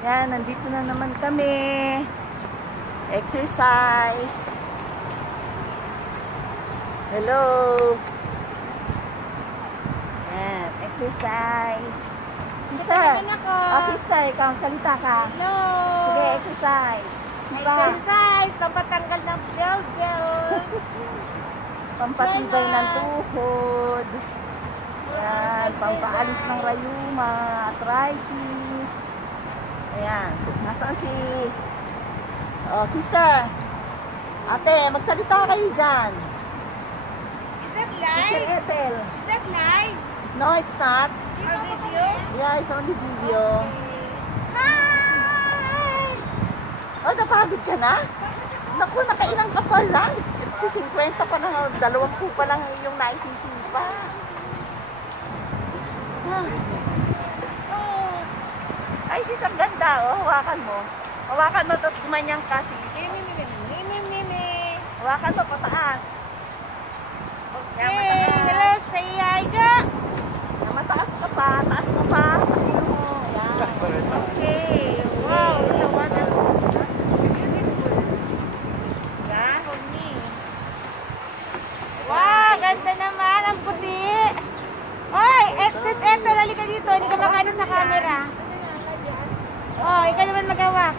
Yan, nandito na naman kami. Exercise. Hello. Yan, exercise. Sister. Sister, ikaw, salita ka. Hello. Sige, exercise. Exercise, pampatanggal ng bel-bel. Pampatibay ng tuhod. Yan, pampaalis ng rayuma, arthritis. Ayan, nasaan si... Oh, sister. Ate, magsalita kayo dyan. Is that live? Sister Ethel. Is that live? No, it's not. Or video? Yeah, it's only video. Hi! Oh, napagod ka na? Naku, nakailang ka pa lang. Si 50 pa lang, 20 pa lang yung naisisipa. Ay, sis, ang ganda, oh. Hawakan mo. Hawakan mo, tapos kumanyang ka, sis. Hawakan mo, pataas. Okay, hello, say hi ka. Mataas ka pa, taas mo pa. Sabihin mo. Yan. Okay, wow, it's a wonderful. Beautiful. Yeah, for me. Wow, ganda naman, ang puti. Oy, eto, lalika dito, hindi ka makaano sa camera. Oh, ikaw naman magawak.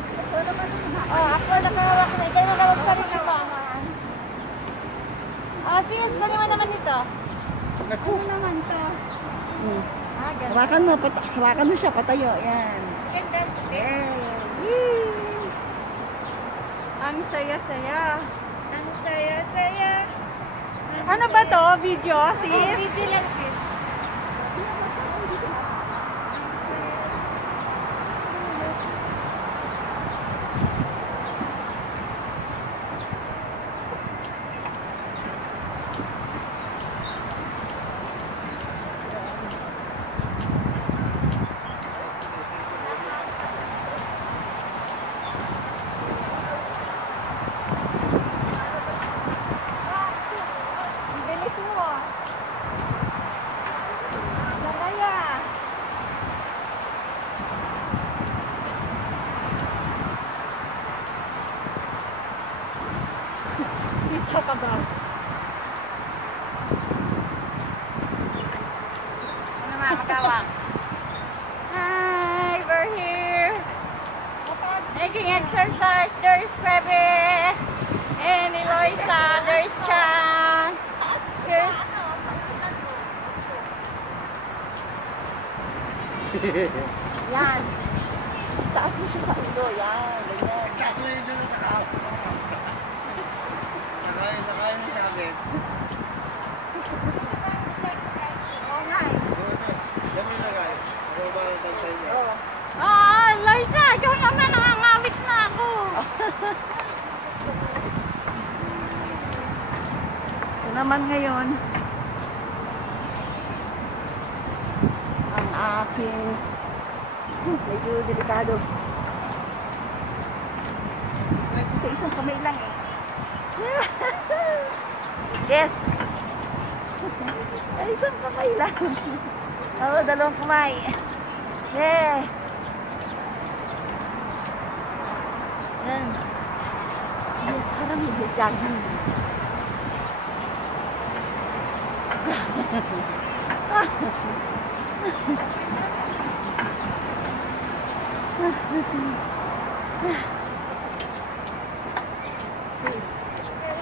Oh, ako nakawak na, ikaw naman magawak sa rin ako. Oh, sis, kunin mo naman ito. Ano naman ito? Hawakan mo siya, patayo. Yan. Ganda, Ang saya-saya. ang saya-saya. Ano ba to? Video, sis? Oh, video lang, sis. Ka ba? Ano mga magawak? Hi, we're here making exercise. There's Bebe and Eloisa. There's Chan. There's Yan. Taas mo siya sa ulo. Yan. Ganyan. Sakay mo sa akin. Oo nga. Dami na guys. Ako ba ang tagtay niya? Oo. Eloisa, ikaw naman, nangangamit na ako. Ito naman ngayon ang aking medyo delikado. Sa isang kamay lang eh. Yes. Ay, isang kamay lang. Oo, dalawang kamay. Yeah. Yan. Yes, parang hindi jogging.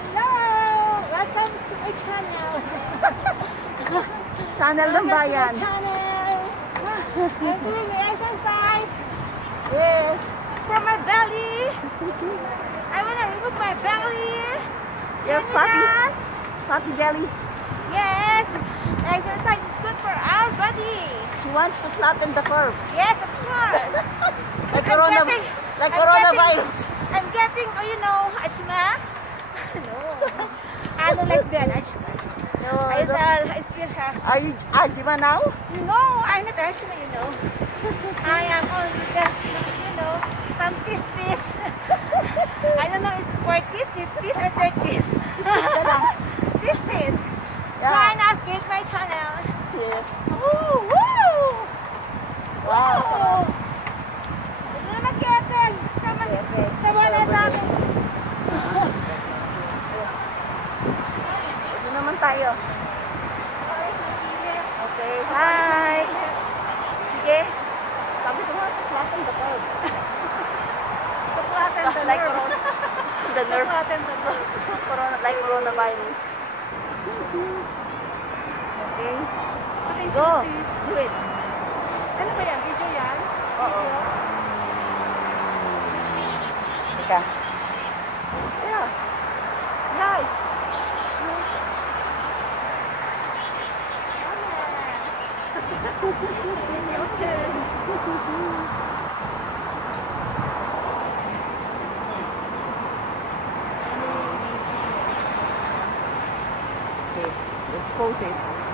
Hello! Welcome to my channel. Channel ng bayan. Channel. I'm doing exercise Yes. for my belly. I wanna remove my belly. Your Yes. puppy belly. Yes. Exercise is good for our body. She wants to flatten the curve. Yes, of course. Like I'm coronavirus. I'm getting, oh, you know, achma. No. I don't like that, achma. No, I still have. are you Ajima now? No, I'm not achma, you know. I am only just, you know, some tis-tis. I don't know, it's 40s, 50s, or 30s. Tis-tis. Yeah. Try and ask my channel. Yes. Ooh, woo! Wow. Wow. Ito naman the nerve. Corona, like coronavirus. Okay. Go. Do it. Ano ba yan? Video yan? Oo. Teka. Yeah. Nice. Okay, let's pose it.